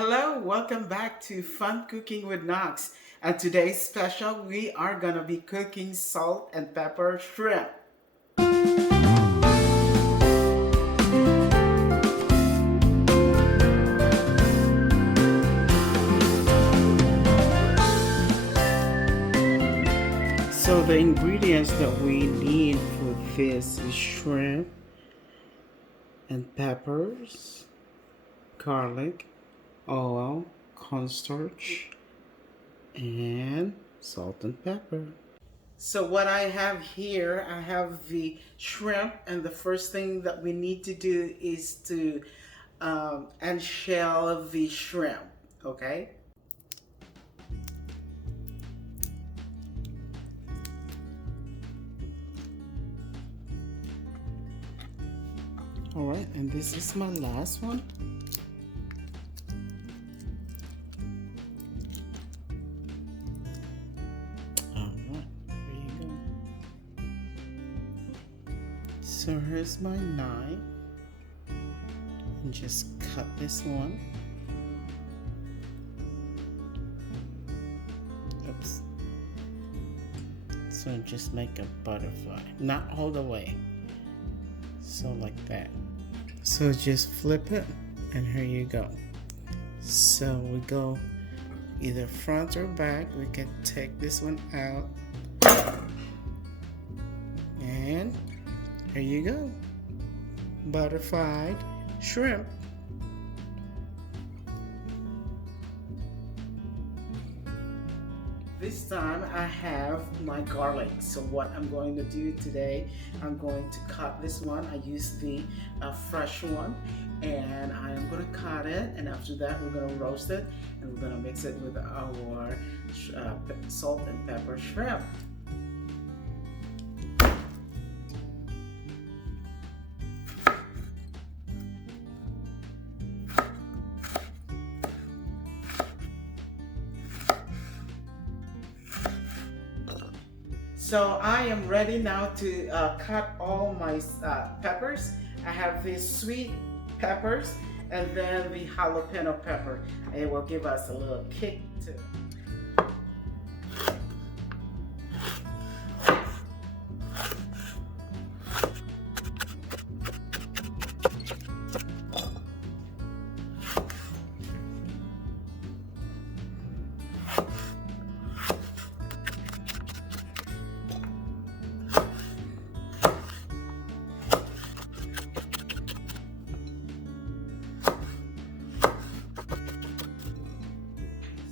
Hello, welcome back to Fun Cooking with Knox. And today's special, we are gonna be cooking salt and pepper shrimp. So the ingredients that we need for this is shrimp and peppers, garlic, oil, cornstarch, and salt and pepper. So what I have here, I have the shrimp, and the first thing that we need to do is to unshell the shrimp, okay? All right, and this is my last one. All right, there you go. So here's my knife, and just cut this one. Oops. So just make a butterfly, not all the way. So like that. So just flip it, and here you go. So we go either front or back. We can take this one out, and here you go, butterflied shrimp. This time I have my garlic. So what I'm going to do today, I'm going to cut this one. I use the fresh one, and I am going to cut it, and after that we're going to roast it, and we're going to mix it with our salt and pepper shrimp. So I am ready now to cut all my peppers. I have these sweet peppers and then the jalapeno pepper. It will give us a little kick too.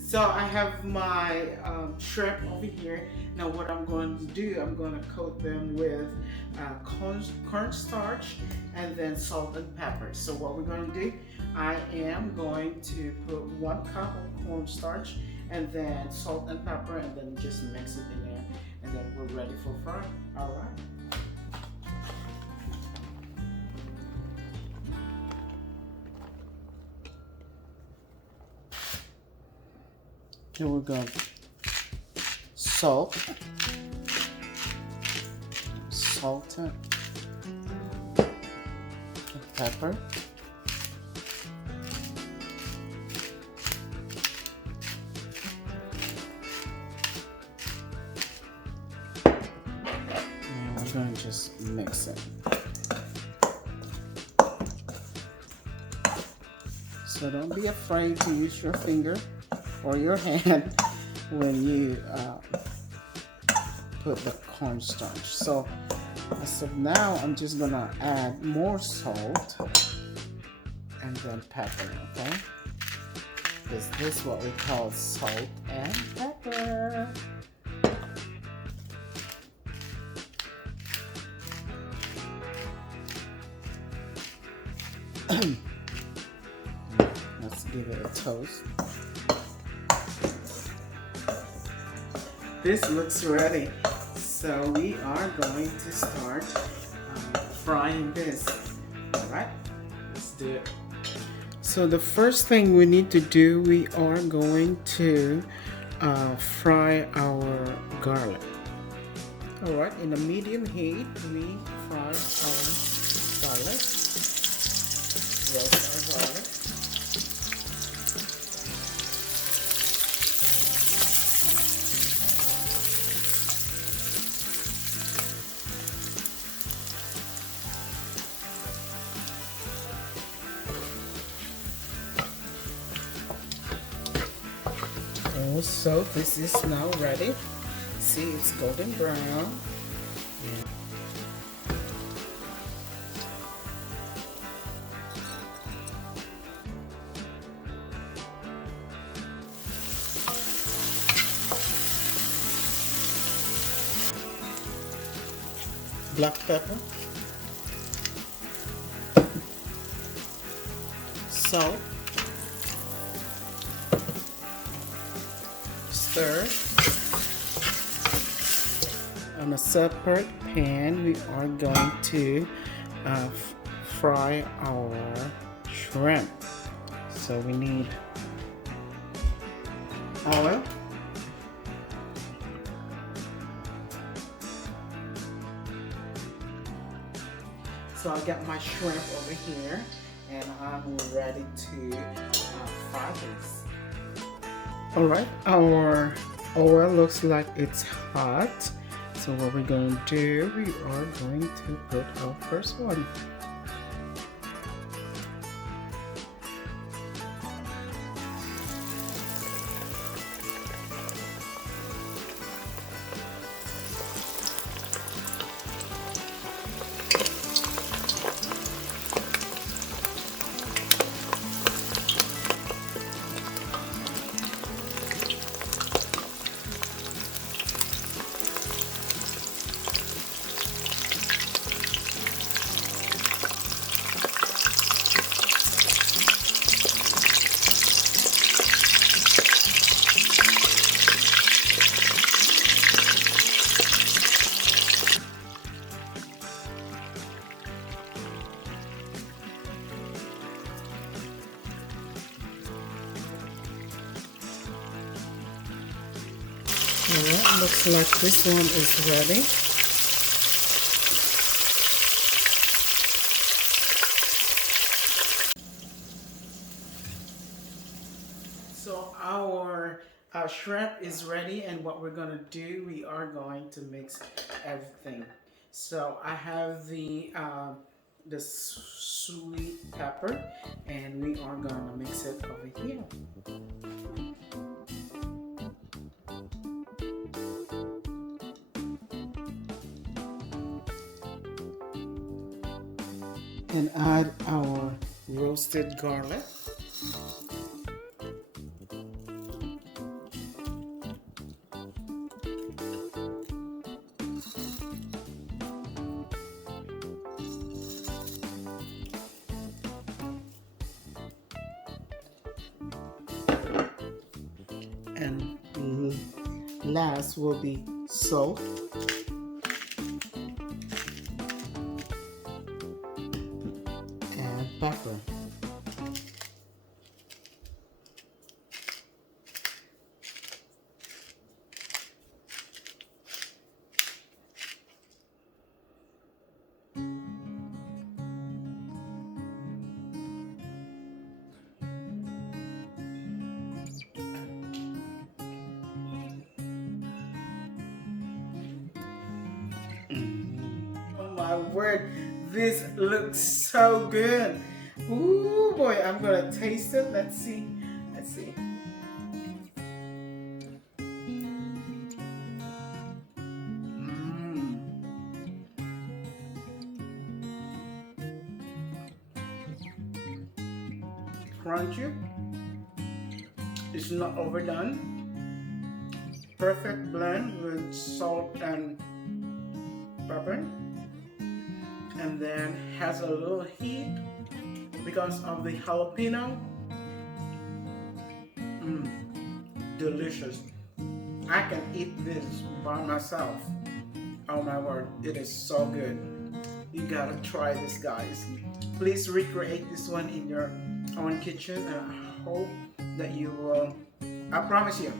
So I have my shrimp over here. Now what I'm going to do, I'm going to coat them with cornstarch and then salt and pepper. So what we're going to do, I am going to put 1 cup of cornstarch and then salt and pepper, and then just mix it in there, and then we're ready for fry. All right. Here we go. Salt, and pepper. And we're going to just mix it. So don't be afraid to use your finger or your hand when you put the cornstarch. So as of now, I'm just gonna add more salt and then pepper, okay? Because this is what we call salt and pepper. Let's give it a toast. This looks ready. So we are going to start frying this. All right, let's do it. So the first thing we need to do, we are going to fry our garlic. All right, in a medium heat, we fry our garlic. Roast our garlic. Also, this is now ready. See, it's golden brown. Yeah. Black pepper, salt, stir. On a separate pan, we are going to fry our shrimp. So we need oil, so I got my shrimp over here and I'm ready to fry this. Alright, our oil looks like it's hot. So what we're going to do, we are going to put our first one. Alright, looks like this one is ready. So our shrimp is ready, and what we're going to do, we are going to mix everything. So I have the sweet pepper, and we are going to mix it over here. And add our roasted garlic. And last will be salt. And pepper. Oh my word, this looks so good. Ooh boy, I'm gonna taste it. Let's see. Let's see. Crunchy. It's not overdone. Perfect blend with salt and pepper, and then has a little heat because of the jalapeno. Delicious. I can eat this by myself. Oh my word, it is so good. You gotta try this, guys. Please recreate this one in your own kitchen, and I hope that you will. I promise you,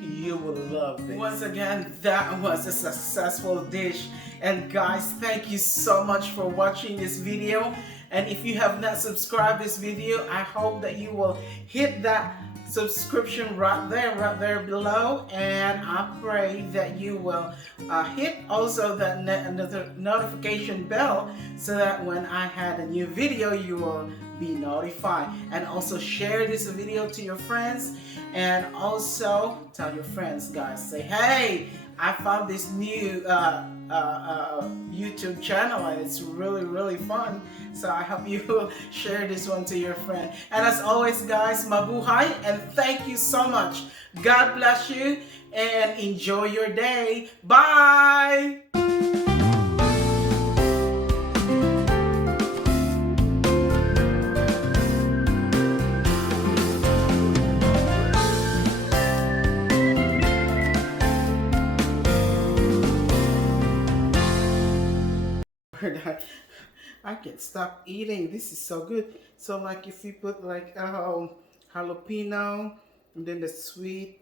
you will love this. Once again, that was a successful dish. And guys, thank you so much for watching this video. And if you have not subscribed this video, I hope that you will hit that subscription right there below, and I pray that you will hit also the notification bell so that when I had a new video you will be notified. And also share this video to your friends, and also tell your friends, guys, say, hey, I found this new YouTube channel and it's really fun. So I hope you will share this one to your friend. And as always, guys, mabuhay, and thank you so much. God bless you and enjoy your day. Bye! I can't stop eating. This is so good. So like if you put like jalapeno and then the sweet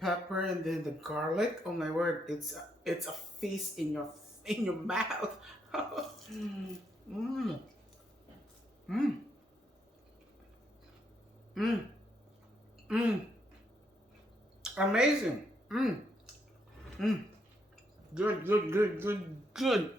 pepper and then the garlic. Oh my word! It's a feast in your mouth. mm. Mm. Mm. Mm. Mm. Amazing. Mm. Mm. Good.